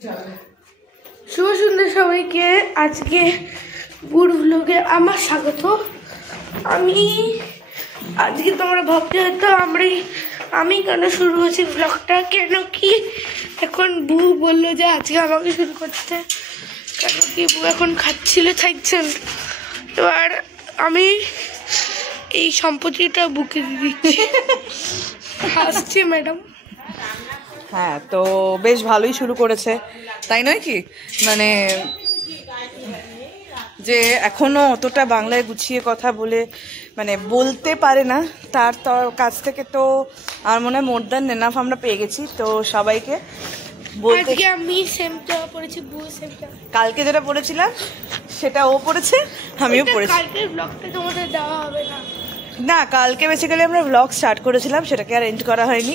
শুভ সন্ধ্যা সবাইকে। আজকে বুড় ব্লগে আমার স্বাগত। আজকে তোমরা ভাবতে হয়তো আমি কেন শুরু করছি ব্লগটা, কেন কি এখন বু বললো যে আজকে আমাকে শুরু করতে, কেন কি বু এখন খাচ্ছিল থাকছেন। এবার আমি এই সম্পত্তিটা বুকে দিয়ে দিচ্ছি। হাসছি ম্যাডাম। হ্যাঁ, তো বেশ ভালোই শুরু করেছে, তাই নয় কি? মানে যে এখনো অতটা বাংলায় গুছিয়ে কথা বলতে পারে না, তার কাছ থেকে তো আর মনে হয় মোর দ্যান এনাফ আমরা পেয়ে গেছি। তো সবাইকে বলতে, আমি সেমটা পড়েছি, বু সেমটা কালকে যেটা পড়েছিলাম সেটা ও পড়েছে, আমিও পড়েছি। কালকের ব্লগটা তোমাদের দেওয়া হবে না? না, কালকে বেসিক্যালি আমরা ব্লগ স্টার্ট করেছিলাম, সেটাকে আর এন্ড করা হয়নি,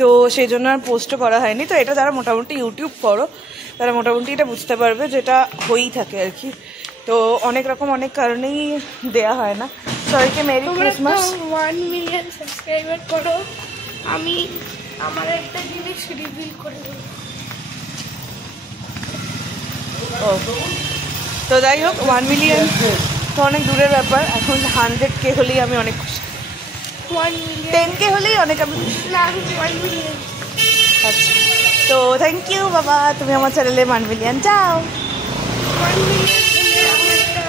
তো সেই জন্য আর পোস্টও করা হয়নি। তো এটা যারা মোটামুটি ইউটিউব করো তারা মোটামুটি এটা বুঝতে পারবে, যেটা হয়েই থাকে আর কি। তো অনেক রকম অনেক কারণেই দেয়া হয় না। সবাইকে মেরি ক্রিসমাস। 1 মিলিয়ন সাবস্ক্রাইবার করো, আমি আমার একটা জিনিস রিভিল করে দেবো। তো যাই হোক, 1 মিলিয়ন তো অনেক দূরের ব্যাপার। এখন 100K হলেই আমি অনেক খুশি। 1 মিলিয়ন 10K হলেই অনেক আমি খুশি। না, আমি 1 মিলিয়ন। আচ্ছা, তো থ্যাংক ইউ বাবা, তুমি আমার চ্যানেলে 1 মিলিয়ন যাও। 1 মিলিয়ন হলে আমি একটা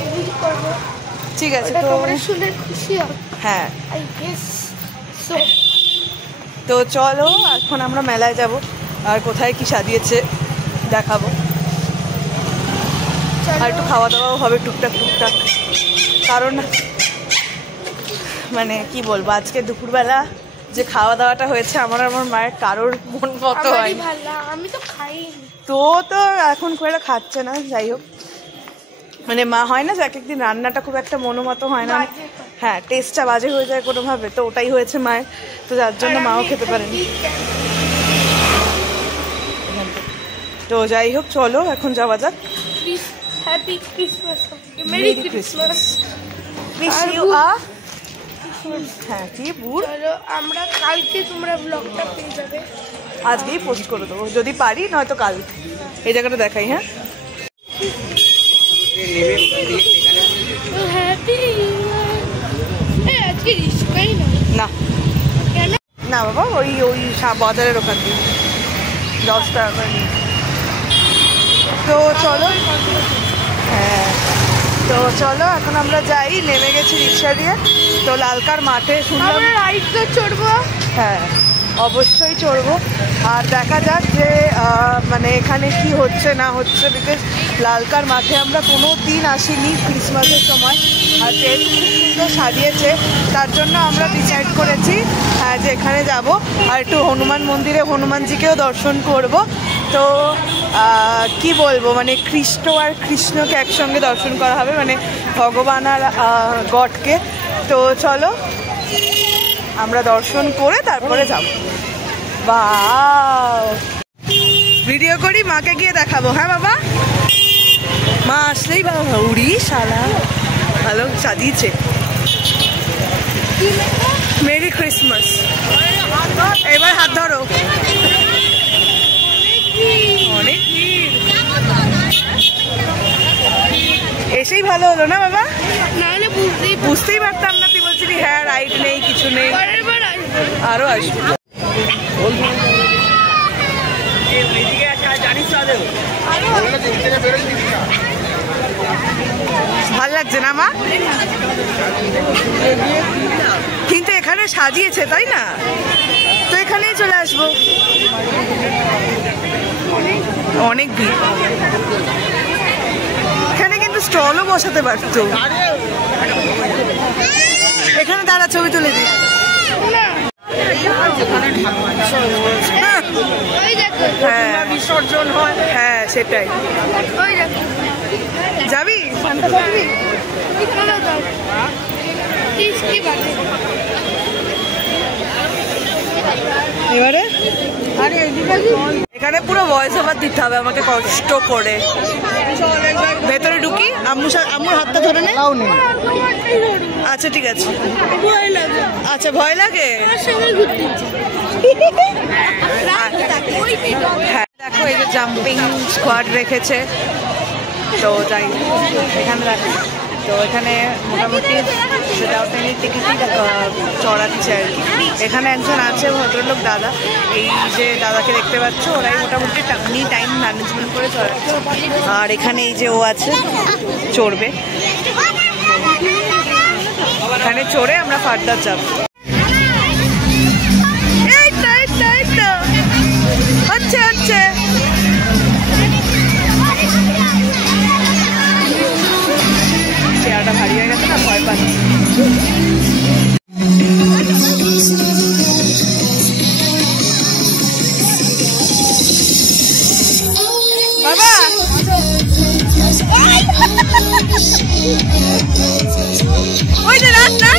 রিভিল করবো, ঠিক আছে, তো তোমরা শুনে খুশি হবে। হ্যাঁ, আই গেস সো। তো চলো এখন আমরা মেলায় যাব, আর কোথায় কি সাজিয়েছে দেখাবো, আর একটু খাওয়া দাওয়াও হবে টুকটাক টুকটাক। কারণ মানে কি বলবো, আজকে দুপুরবেলা যে খাওয়া দাওয়াটা হয়েছে আমার মায়ের কারোর মন মতো হয়। আমি তো খাইনি। তো এখন খুব একটা খাচ্ছে না। যাই হোক, মানে মা হয় না যে এক একদিন রান্নাটা খুব একটা মনোমতো হয় না, হ্যাঁ টেস্টটা বাজে হয়ে যায় কোনোভাবে, তো ওটাই হয়েছে মায়ের, তো যার জন্য মাও খেতে পারেনি। তো যাই হোক, চলো এখন যাওয়া যাক। Happy Christmas, merry Christmas. Wish you a হ্যাঁ কি বুড়। চলো আমরা কালকে তোমরা ব্লগটা পেয়ে যাবে, আজকেই পোস্ট করে দেবো যদি পারি, নয়তো কাল। এই জায়গাটা দেখাই। হ্যাঁ, হ্যাপি আজকে রিস্কাই না কেন না বাবা, ওই বাজারের ওখান দিয়ে 10 টাকা করে নিয়ে। তো চলো, হ্যাঁ তো চলো এখন আমরা যাই। নেমে গেছি রিক্সা দিয়ে, তো লালকার মাঠে শুনলাম রাইডটা চড়বো। হ্যাঁ অবশ্যই চড়বো, আর দেখা যাক যে মানে এখানে কি হচ্ছে না হচ্ছে, বিকজ লালকার মাঠে আমরা কোনো দিন আসিনি ক্রিসমাসের সময়, আর যেহেতু খুব সুন্দর সাজিয়েছে তার জন্য আমরা ডিসাইড করেছি হ্যাঁ যে এখানে যাব, আর একটু হনুমান মন্দিরে হনুমানজিকেও দর্শন করব। তো কি বলবো, মানে কৃষ্ণ আর কৃষ্ণকে একসঙ্গে দর্শন করা হবে, মানে ভগবান আর গডকে। তো চলো আমরা দর্শন করে তারপরে যাব। বাহ, ভিডিও করি, মাকে গিয়ে দেখাবো। হ্যাঁ বাবা, মা আসলেই বাবা উড়ি শালা ভালো সাজিয়েছে। Merry Christmas. এবার হাত ধরো। অনেক এসেই ভালো হলো না বাবা, নাহলে বুঝতেই পারতাম না। তুই বলছিলি হ্যাঁ রাইড নেই কিছু নেই, আরো আসবে। ভাল লাগছে না মা? কিন্তু এখানে সাজিয়েছে তাই না, তো এখানেই চলে আসবো। অনেক ভিড়, এখানে কিন্তু স্টলও বসাতে পারতো। এখানে দাঁড়া, ছবি তুলে দিই। হ্যাঁ বিসর্জন হয়, হ্যাঁ সেটাই। যাবি এবারে? এখানে পুরো ভয়েস ওভার দিতে হবে আমাকে কষ্ট করে। ভেতরে ঢুকি, আম্মুর হাতটা ধরে নে। আচ্ছা ঠিক আছে, আচ্ছা ভয় লাগে। হ্যাঁ দেখো দেখো এই যে জাম্পিং স্কোয়াড রেখেছে, তো যাই এখানে রাখি। তো এখানে মোটামুটি টিকিটই চড়াচ্ছে আর কি। এখানে একজন আছে ভদ্রলোক দাদা, এই যে দাদাকে দেখতে পাচ্ছ, ওরাই মোটামুটি টাইম ম্যানেজমেন্ট করে চড়াচ্ছে। আর এখানে এই যে ও আছে, চড়বে, এখানে চড়ে আমরা ফার্দার যাবো। হচ্ছে হচ্ছে চেয়ারটা ভারী হয়ে গেছে না, ভয় পাচ্ছি। বাবা ওই যে রাস্তা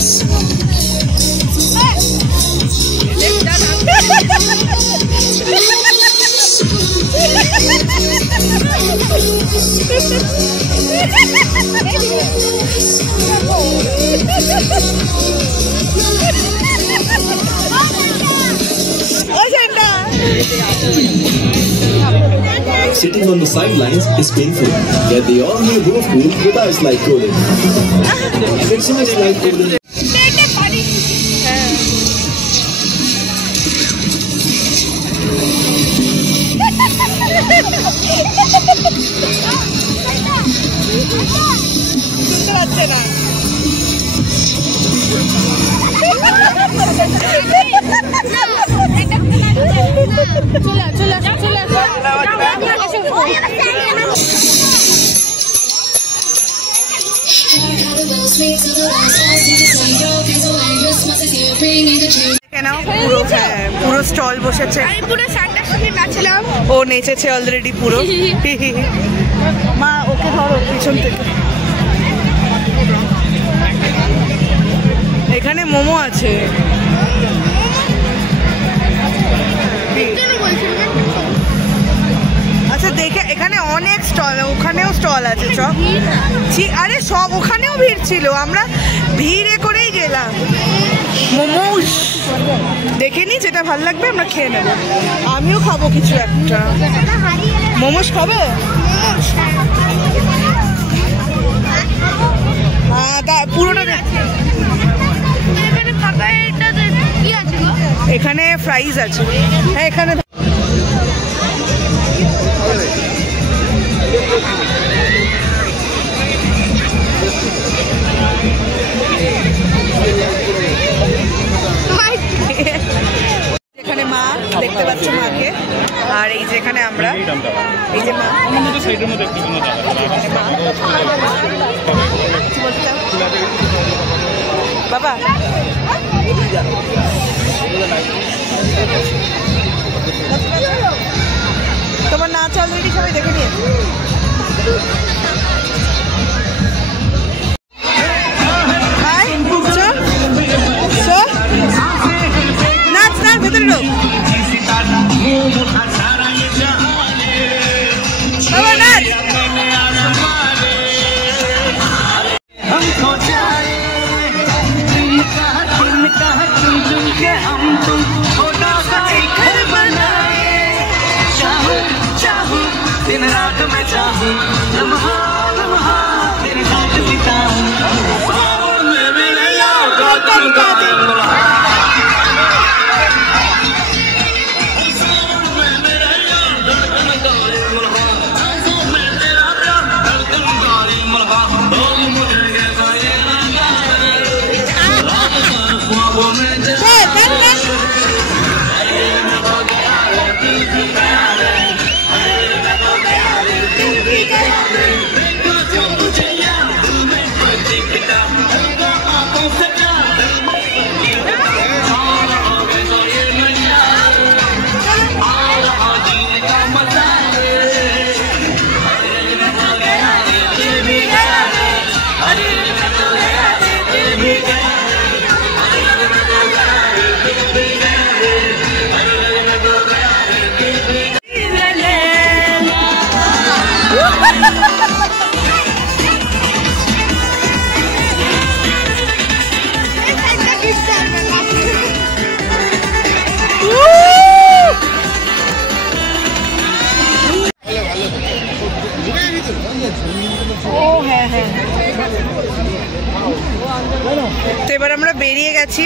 Sitting on the sidelines is painful. Get the all-new roof pool with ice like cooling. It's ice like cooling. পুরো স্টল বসেছে, ও নেচেছে অলরেডি পুরো। মা ওকে ধরো পিছন থেকে। এখানে মোমো আছে, আচ্ছা দেখে এখানে অনেক স্টল, ওখানেও স্টল আছে সব। আরে সব ওখানেও ভিড় ছিল, আমরা ভিড়ে করেই গেলাম। মোমোস দেখে নি, যেটা ভালো লাগবে আমরা খেয়ে নেব। আমিও খাবো কিছু একটা। মোমোস খাবে? হ্যাঁ পুরোটা এখানে ফ্রাইজ আছে। হ্যাঁ এখানে এখানে মা দেখতে পাচ্ছ মাকে, আর এই যে এখানে আমরা, এই যে মা বাবা তোমার নাচ অলরেডি সবাই দেখে নিয়েছে। নাচ নাচ ভেতরে ঢোক বাবা, নাচ। दिन रात में चाहूं, लम्हा लम्हा तेरे साथ बिताऊं, मेरे यार का दिल का दिल তো এবার আমরা বেরিয়ে গেছি,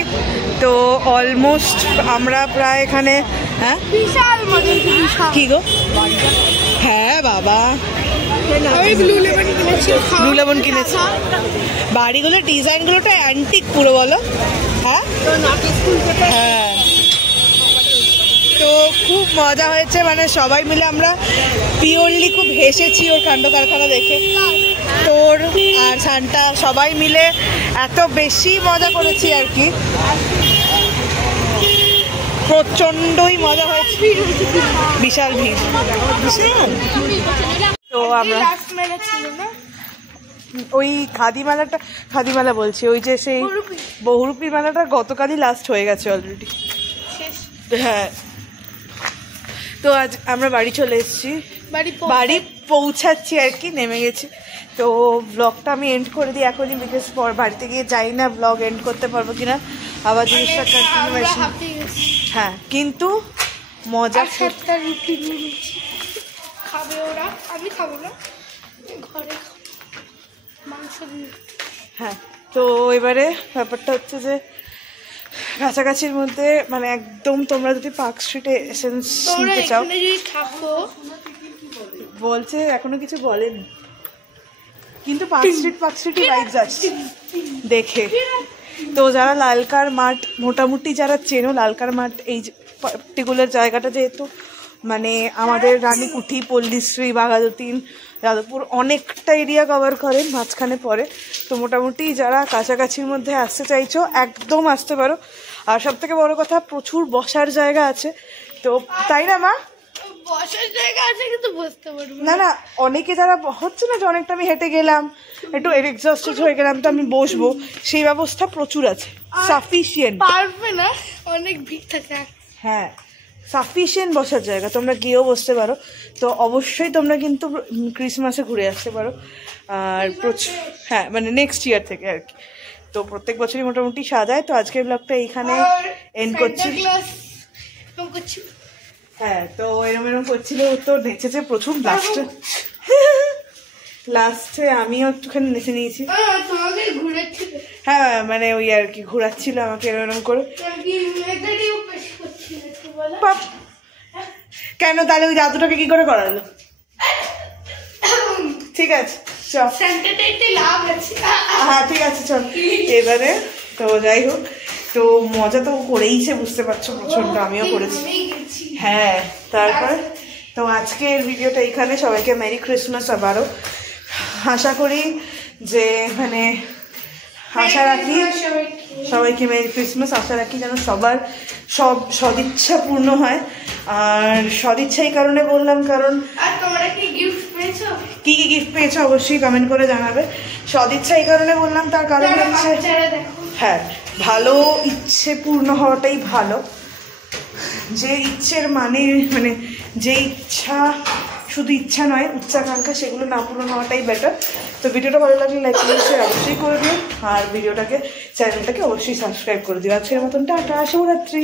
তো অলমোস্ট আমরা প্রায় এখানে। হ্যাঁ বিশাল মজা, বিশাল। কি গো? হ্যাঁ বাবা, আমি ব্লু লেমন কিনেছি। ব্লু লেমন কিনেছি। বাড়িগুলোর ডিজাইনগুলোটা অ্যান্টিক পুরো, বলো। হ্যাঁ হ্যাঁ, তো খুব মজা হয়েছে, মানে সবাই মিলে আমরা পিওরলি খুব হেসেছি ওর কাণ্ড কারখানা দেখে। তোর আর সান্টা সবাই মিলে এত বেশি মজা করেছি আর কি, প্রচণ্ডই মজা হয়েছে, বিশাল ভিড়। তো আমরা লাস্ট মেলা ছিল না, ওই খাদি মেলা বলছি, ওই যে সেই বহুরূপী মেলাটা গতকালই লাস্ট হয়ে গেছে অলরেডি। হ্যাঁ, তো আজ আমরা বাড়ি চলে এসেছি, বাড়ি পৌঁছাচ্ছি আর কি, নেমে গেছি। তো ব্লগটা আমি এন্ড করে দিই এখনই, বিকজ পর বাড়িতে গিয়ে যাই না ব্লগ এন্ড করতে পারবো কিনা, আবার জিনিসটা কন্টিনিউয়েশন। হ্যাঁ, কিন্তু মজা একটা রুটি নিয়েছি, খাবে ওরা, আমি খাবো না, ঘরে মাংস দিয়ে। হ্যাঁ, তো এবারে ব্যাপারটা হচ্ছে যে কাছাকাছির মধ্যে, মানে একদম তোমরা যদি পার্ক স্ট্রিটে এসেন্স নিতে চাও, থাকো বলছে এখনো কিছু বলেনি, কিন্তু পার্ক স্ট্রিটই ভাইবস আছে দেখে। তো যারা লালকার মাঠ মোটামুটি যারা চেনো, লালকার মাঠ এই পার্টিকুলার জায়গাটা যেহেতু মানে আমাদের রানীকুঠি, পল্লীশ্রী, বাঘাযতীন, যাদবপুর অনেকটা এরিয়া কভার করেন, মাঝখানে পড়ে। তো মোটামুটি যারা কাছাকাছির মধ্যে আসতে চাইছো একদম আসতে পারো। আর সব থেকে বড় কথা, প্রচুর বসার জায়গা আছে, তো তাই না মা? বসার জায়গা আছে কিন্তু বসতে পারবো না না, অনেকে যারা হচ্ছে না যে অনেকটা আমি হেঁটে গেলাম, একটু এক্সস্টেড হয়ে গেলাম, তো আমি বসবো, সেই ব্যবস্থা প্রচুর আছে, সাফিসিয়েন্ট। পারবে না, অনেক ভিড় থাকে। হ্যাঁ, সাফিসিয়েন্ট বসার জায়গা, তোমরা গিয়েও বসতে পারো। তো অবশ্যই তোমরা কিন্তু ক্রিসমাসে ঘুরে আসতে পারো। আর হ্যাঁ, মানে নেক্সট ইয়ার থেকে আর কি। তো প্রত্যেক বছরই মোটামুটি সাজায়। তো আজকের ব্লগটা এইখানে এন্ড করছি। হ্যাঁ, তো এরম করছিল, তো নেচেছে প্রচুর, লাস্টে আমিও একটুখানি নেচে নিয়েছি। হ্যাঁ, মানে ওই আর কি ঘোরাচ্ছিল আমাকে এরম করে। কেন তাহলে ওই জাদুটাকে কি করে করালো? ঠিক আছে চল, হ্যাঁ ঠিক আছে চল এবারে। তো যাই হোক, তো মজা তো করেইছে, বুঝতে পারছো, প্রচন্ড, আমিও করেছি। হ্যাঁ, তারপর তো আজকের ভিডিওটা এখানে। সবাইকে মেরি ক্রিসমাস আবারও। আশা করি যে মানে আশা রাখি সবাইকে মেরি ক্রিসমাস। আশা রাখি যেন সবার সব সদিচ্ছা পূর্ণ হয়। আর সদিচ্ছা এই কারণে বললাম, কারণ কি কি গিফট পেয়েছো অবশ্যই কমেন্ট করে জানাবে। সদিচ্ছা এই কারণে বললাম, তার কারণ হচ্ছে হ্যাঁ, ভালো ইচ্ছে পূর্ণ হওয়াটাই ভালো। যে ইচ্ছের মানে যে ইচ্ছা শুধু ইচ্ছা নয়, উচ্চাকাঙ্ক্ষা, সেগুলো না পূরণ হওয়াটাই বেটার। তো ভিডিওটা ভালো লাগলে লাইক শেয়ার অবশ্যই করে দিও, আর চ্যানেলটাকে অবশ্যই সাবস্ক্রাইব করে দিও। আজকের মতন টাটা, শুভরাত্রি।